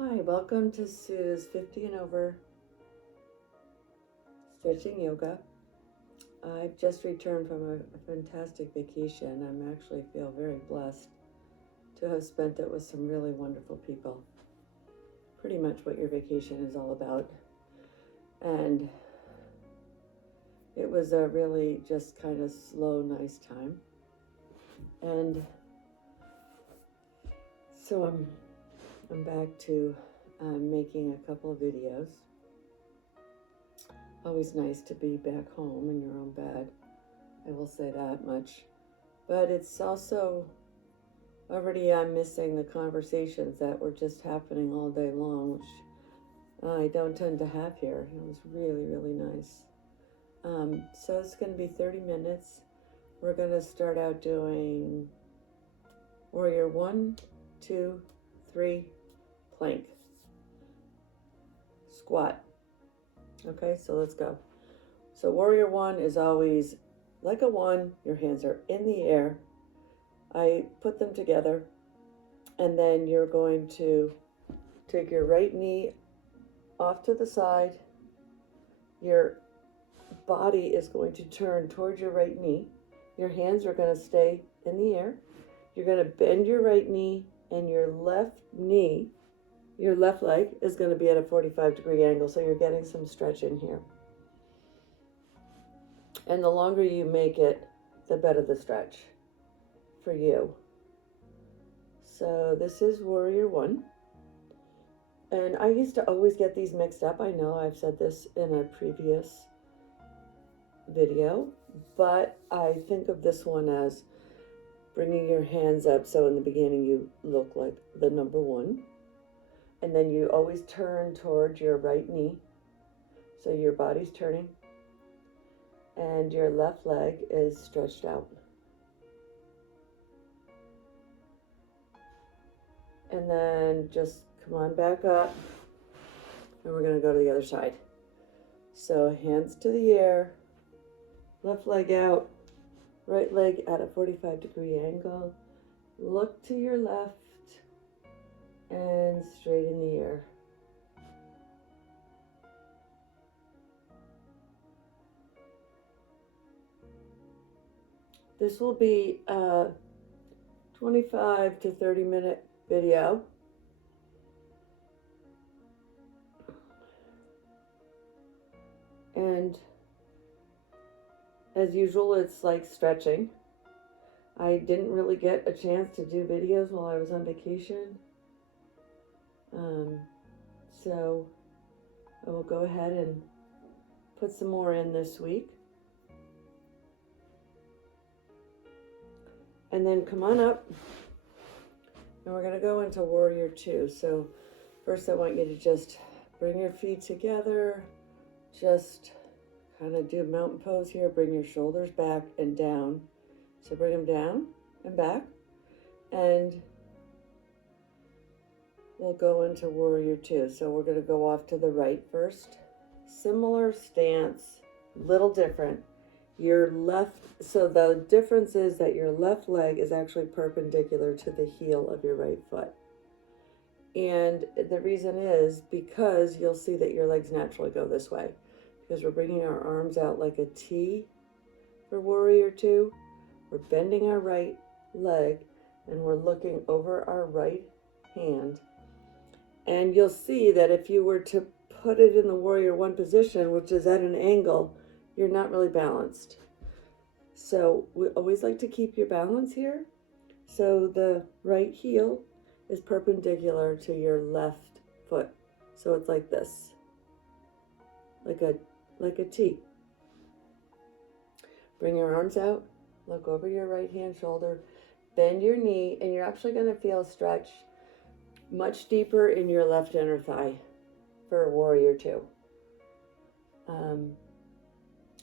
Hi, welcome to Sue's 50 and Over Stretching Yoga. I've just returned from a fantastic vacation. I actually feel very blessed to have spent it with some really wonderful people. Pretty much what your vacation is all about. And it was a really just kind of slow, nice time. And so I'm back to making a couple of videos. Always nice to be back home in your own bed. I will say that much. But it's also already I'm missing the conversations that were just happening all day long, which I don't tend to have here. It was really, really nice. So it's going to be 30 minutes. We're going to start out doing Warrior 1, 2, 3, plank, squat. Okay, so let's go. So Warrior 1 is always like a 1, your hands are in the air. I put them together, and then you're going to take your right knee off to the side. Your body is going to turn towards your right knee. Your hands are going to stay in the air. You're going to bend your right knee, and your left knee, your left leg is going to be at a 45-degree angle, so you're getting some stretch in here. And the longer you make it, the better the stretch for you. So this is Warrior 1. And I used to always get these mixed up. I know I've said this in a previous video, but I think of this one as bringing your hands up. So in the beginning, you look like the number 1. And then you always turn towards your right knee. So your body's turning. And your left leg is stretched out. And then just come on back up. And we're going to go to the other side. So hands to the air. Left leg out. Right leg at a 45-degree angle. Look to your left. And straight in the air. This will be a 25 to 30 minute video. And as usual, it's like stretching. I didn't really get a chance to do videos while I was on vacation. So I will go ahead and put some more in this week. And then come on up. And we're going to go into Warrior 2. So first I want you to just bring your feet together. Just kind of do mountain pose here. Bring your shoulders back and down. So bring them down and back. And we'll go into Warrior 2. So we're going to go off to the right first. Similar stance, little different. Your left, so the difference is that your left leg is actually perpendicular to the heel of your right foot. And the reason is because you'll see that your legs naturally go this way. Because we're bringing our arms out like a T for Warrior 2. We're bending our right leg and we're looking over our right hand. And you'll see that if you were to put it in the Warrior 1 position, which is at an angle, you're not really balanced. So we always like to keep your balance here. So the right heel is perpendicular to your left foot. So it's like this, like a T. Bring your arms out, look over your right hand shoulder, bend your knee, and you're actually going to feel a stretch much deeper in your left inner thigh for Warrior 2.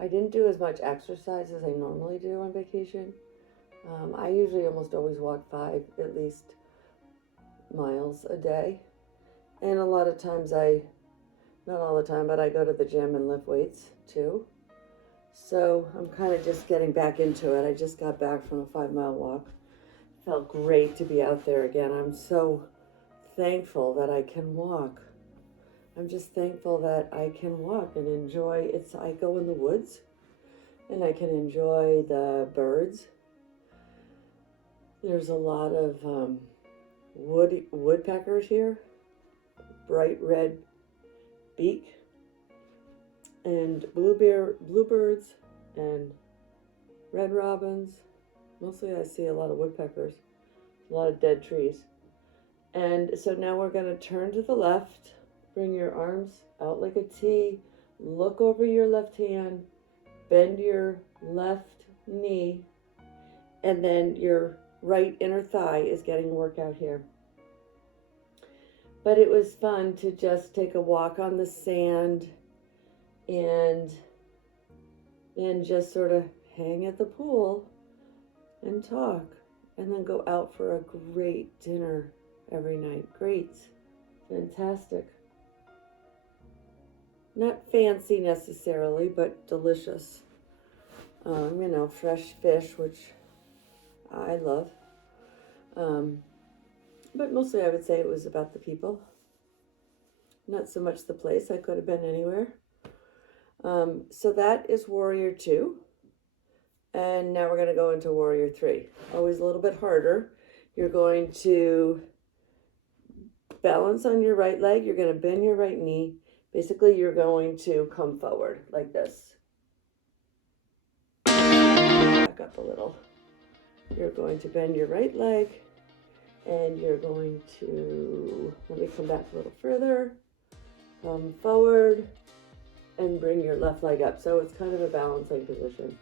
I didn't do as much exercise as I normally do on vacation. I usually almost always walk 5 at least miles a day. And a lot of times not all the time, but I go to the gym and lift weights too. So I'm kind of just getting back into it. I just got back from a 5-mile walk. Felt great to be out there again. I'm so thankful that I can walk. I'm just thankful that I can walk and enjoy it. I go in the woods and I can enjoy the birds. There's a lot of woodpeckers here, bright red beak, and bluebirds and red robins. Mostly I see a lot of woodpeckers, a lot of dead trees. And so now we're going to turn to the left, bring your arms out like a T, look over your left hand, bend your left knee, and then your right inner thigh is getting work out here. But it was fun to just take a walk on the sand and then just sort of hang at the pool and talk, and then go out for a great dinner every night. Great. Fantastic. Not fancy necessarily, but delicious. Fresh fish, which I love. But mostly I would say it was about the people. Not so much the place. I could have been anywhere. So that is Warrior 2. And now we're going to go into Warrior 3. Always a little bit harder. You're going to balance on your right leg. You're going to bend your right knee. Basically, you're going to come forward like this. Back up a little. You're going to bend your right leg. And you're going to, let me come back a little further. Come forward and bring your left leg up. So it's kind of a balancing position.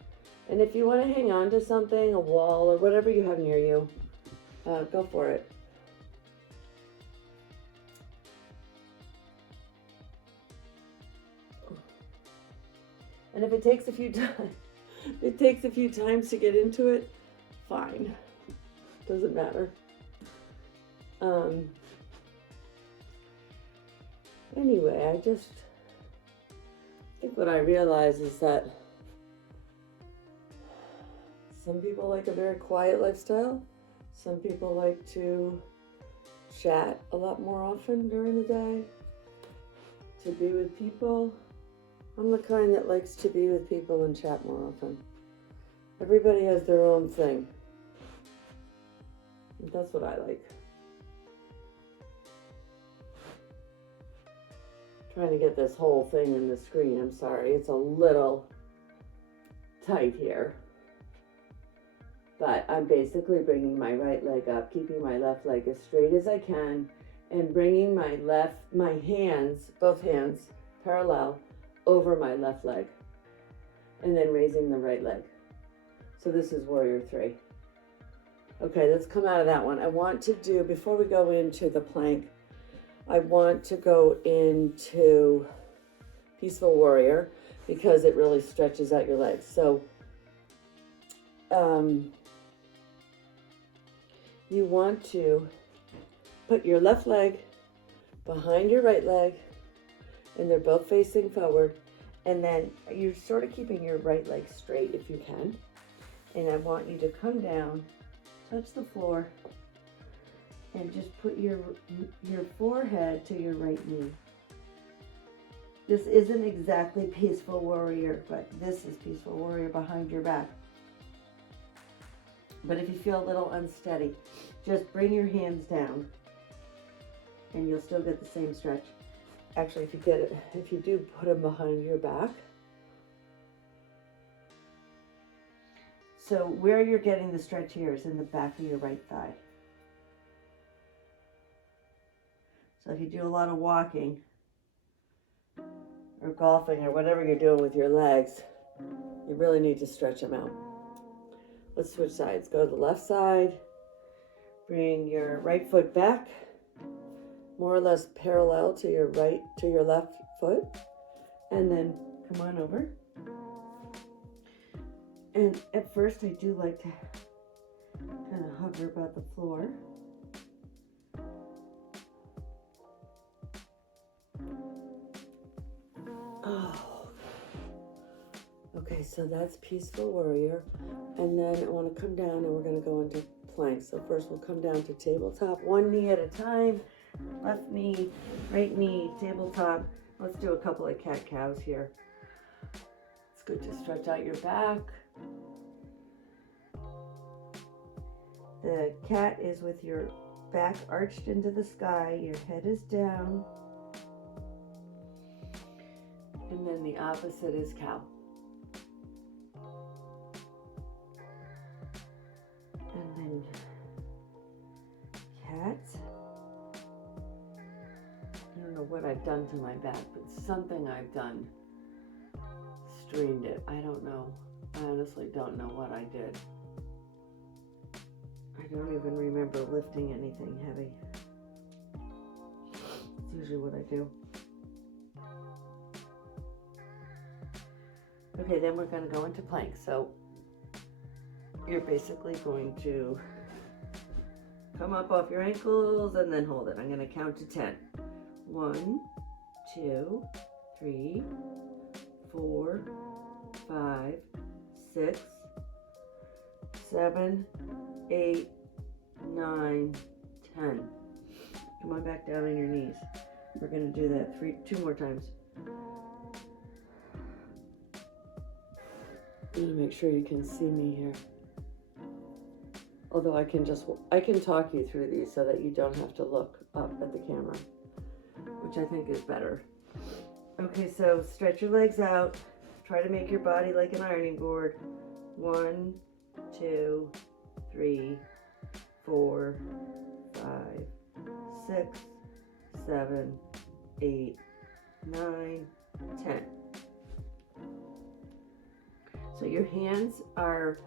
And if you want to hang on to something, a wall or whatever you have near you, go for it. And if it takes a few times to get into it, fine. Doesn't matter. Anyway, I think what I realize is that some people like a very quiet lifestyle. Some people like to chat a lot more often during the day, to be with people. I'm the kind that likes to be with people and chat more often. Everybody has their own thing. That's what I like. Trying to get this whole thing in the screen. I'm sorry, it's a little tight here. But I'm basically bringing my right leg up, keeping my left leg as straight as I can, and bringing my hands, both hands, parallel over my left leg, and then raising the right leg. So this is Warrior 3. Okay, let's come out of that one. I want to do, before we go into the plank, I want to go into Peaceful Warrior because it really stretches out your legs. So you want to put your left leg behind your right leg, and they're both facing forward. And then you're sort of keeping your right leg straight if you can. And I want you to come down, touch the floor, and just put your forehead to your right knee. This isn't exactly Peaceful Warrior, but this is Peaceful Warrior behind your back. But if you feel a little unsteady, just bring your hands down and you'll still get the same stretch. Actually, if you do put them behind your back. So where you're getting the stretch here is in the back of your right thigh. So if you do a lot of walking or golfing or whatever you're doing with your legs, you really need to stretch them out. Let's switch sides. Go to the left side. Bring your right foot back, more or less parallel to your left foot, and then come on over. And at first I do like to kind of hover about the floor. Oh. Okay, so that's Peaceful Warrior. And then I want to come down and we're going to go into plank. So first we'll come down to tabletop, one knee at a time. left knee, right knee, tabletop. Let's do a couple of cat-cows here. It's good to stretch out your back. The cat is with your back arched into the sky, your head is down. And then the opposite is cow. And then cat. I don't know what I've done to my back, but something I've done strained it. I don't know. I honestly don't know what I did. I don't even remember lifting anything heavy. It's usually what I do. Okay, then we're going to go into plank. So you're basically going to come up off your ankles and then hold it. I'm going to count to 10. 1, 2, 3, 4, 5, 6, 7, 8, 9, 10. Come on back down on your knees. We're going to do that 2 more times. I'm going to make sure you can see me here. Although I can talk you through these so that you don't have to look up at the camera, which I think is better. Okay, so stretch your legs out. Try to make your body like an ironing board. 1, 2, 3, 4, 5, 6, 7, 8, 9, 10. So your hands are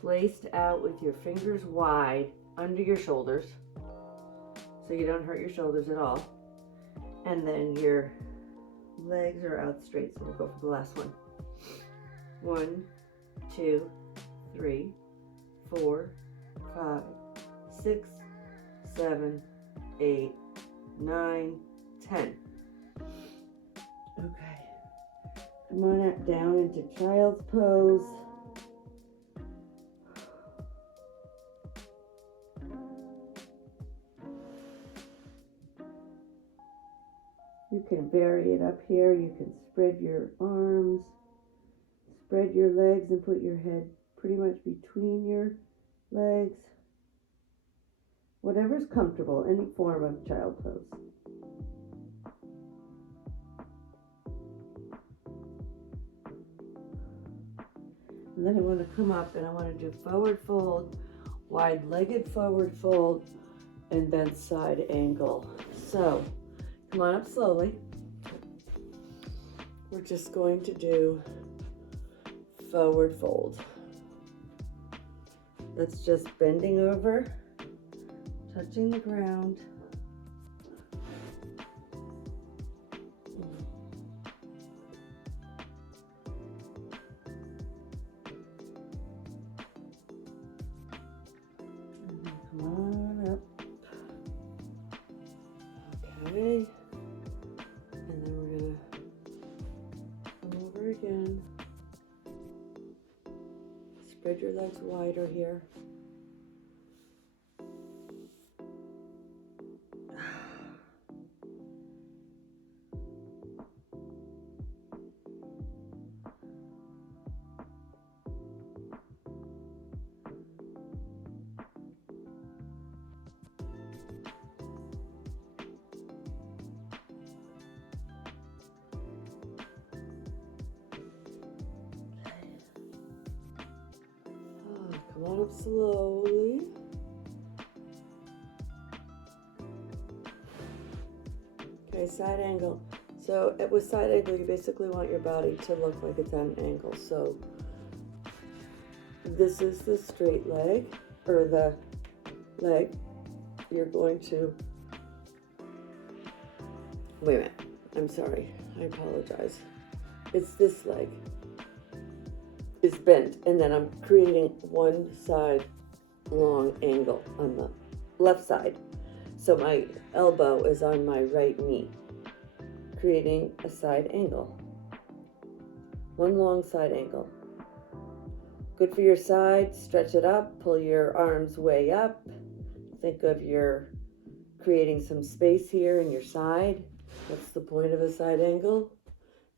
placed out with your fingers wide under your shoulders, so you don't hurt your shoulders at all. And then your legs are out straight, so we'll go for the last one. 1, 2, 3, 4, 5, 6, 7, 8, 9, 10. Okay. Come on up down into child's pose. You can vary it up here. You can spread your arms, spread your legs, and put your head pretty much between your legs. Whatever's comfortable, any form of child pose. And then I want to come up and I want to do forward fold, wide-legged forward fold, and then side angle. So come on up slowly. We're just going to do forward fold. That's just bending over, touching the ground. Come on up. Okay. And then we're going to come over again. Spread your legs wider here. Come on up slowly. Okay, side angle. So with side angle, you basically want your body to look like it's at an angle. So this is the straight leg, or the leg. You're going to, wait a minute, I'm sorry, I apologize. It's this leg. Is bent, and then I'm creating one side long angle on the left side. So my elbow is on my right knee, creating a side angle. One long side angle. Good for your side. Stretch it up, pull your arms way up. Think of your creating some space here in your side. That's the point of a side angle.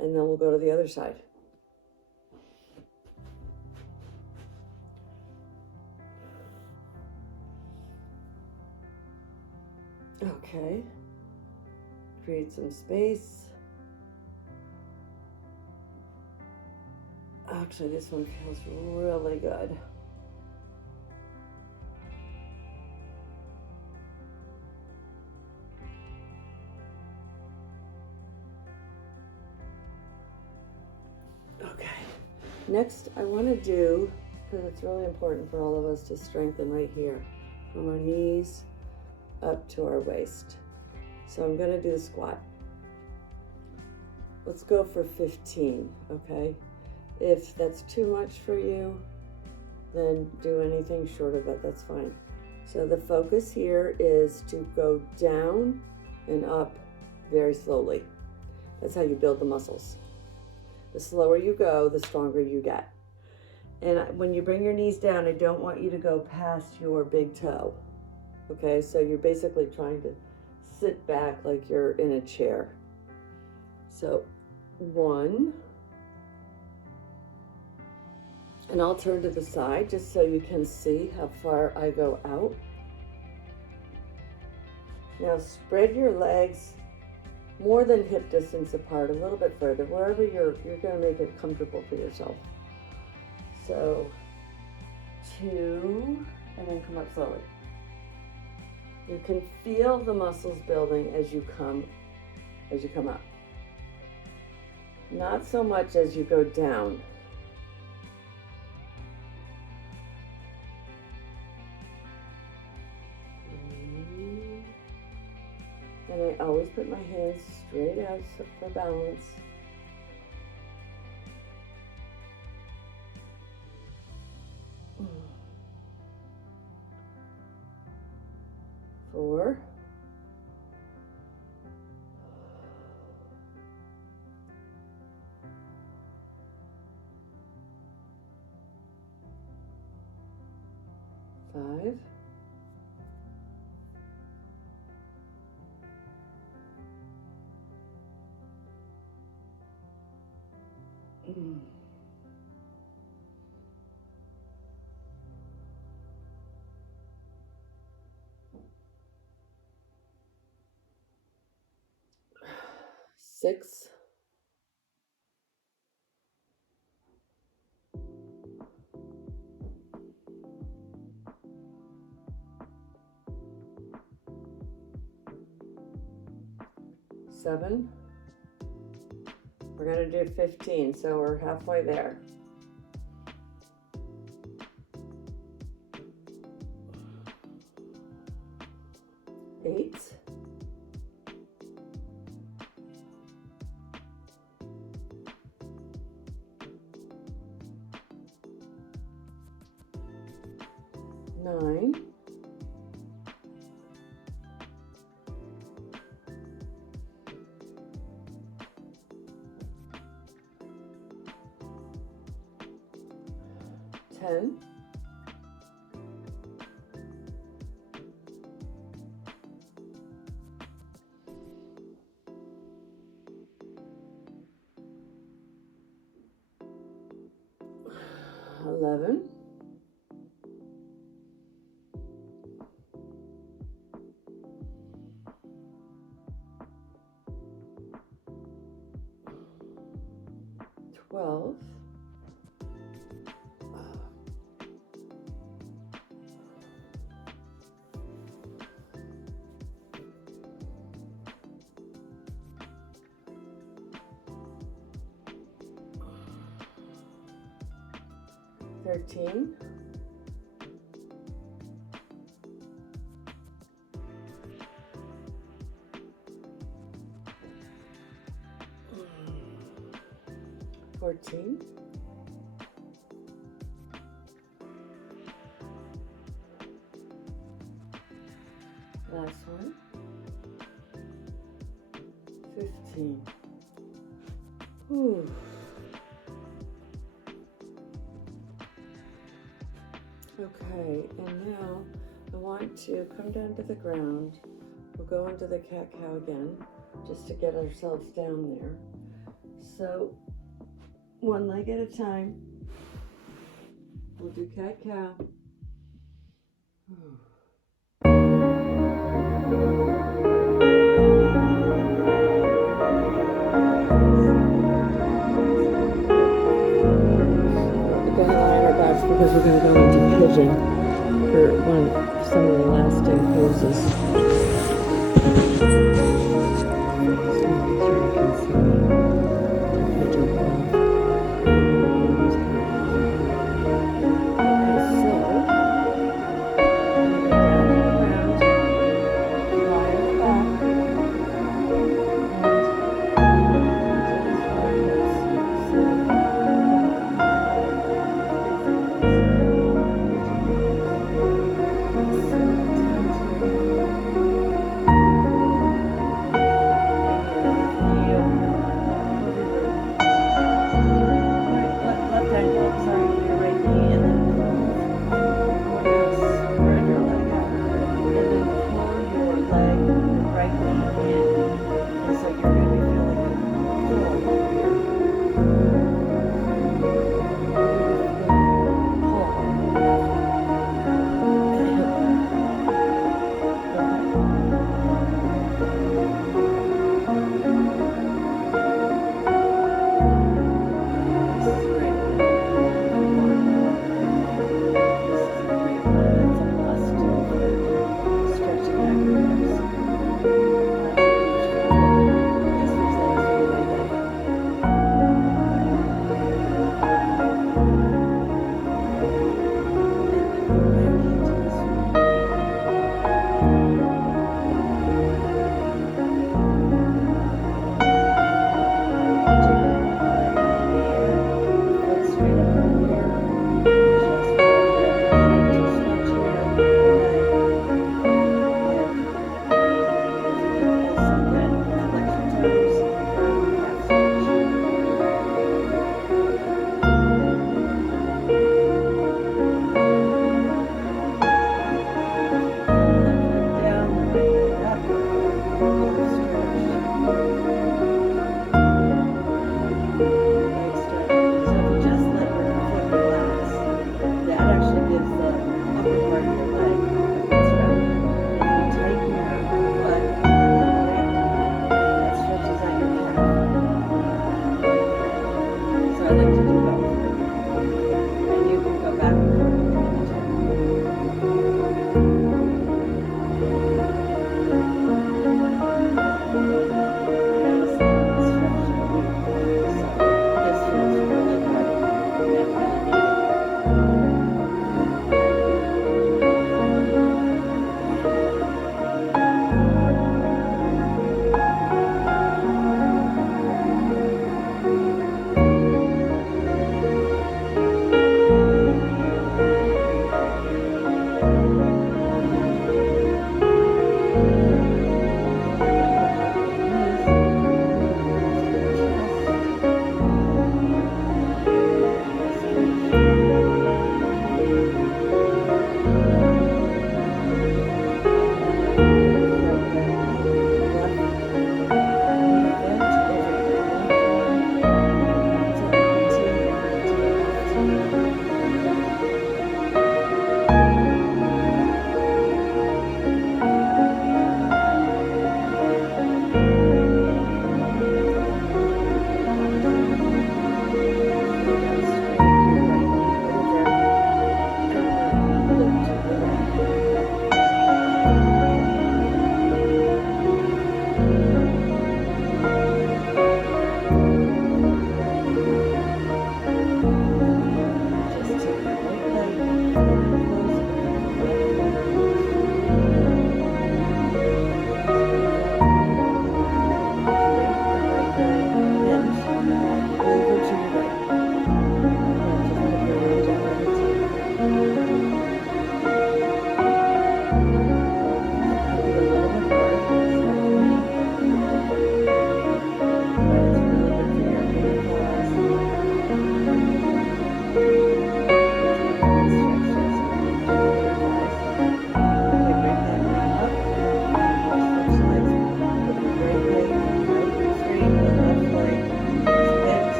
And then we'll go to the other side. Okay. Create some space. Actually, this one feels really good. Okay. Next, I want to do, because it's really important for all of us to strengthen right here, from our knees up to our waist. So I'm going to do the squat. Let's go for 15, okay? If that's too much for you, then do anything short of that, that's fine. So the focus here is to go down and up very slowly. That's how you build the muscles. The slower you go, the stronger you get. And when you bring your knees down, I don't want you to go past your big toe. Okay, so you're basically trying to sit back like you're in a chair. So 1. And I'll turn to the side just so you can see how far I go out. Now spread your legs more than hip distance apart, a little bit further, wherever you're going to make it comfortable for yourself. So 2, and then come up slowly. You can feel the muscles building as you come up. Not so much as you go down. And I always put my hands straight out for balance. 4. 5. 6. 7. We're going to do 15, so we're halfway there. 8. 9. 10. 11. 12. 13. 14. 15. Whew. Okay, and now I want to come down to the ground We'll go into the cat-cow again, just to get ourselves down there. So, one leg at a time. We'll do cat-cow. We're going to lie on our backs because we're going to go into pigeon for some of the last day poses.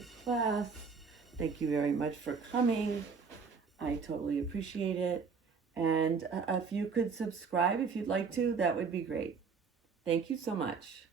this class. Thank you very much for coming. I totally appreciate it. And if you could subscribe if you'd like to, that would be great. Thank you so much.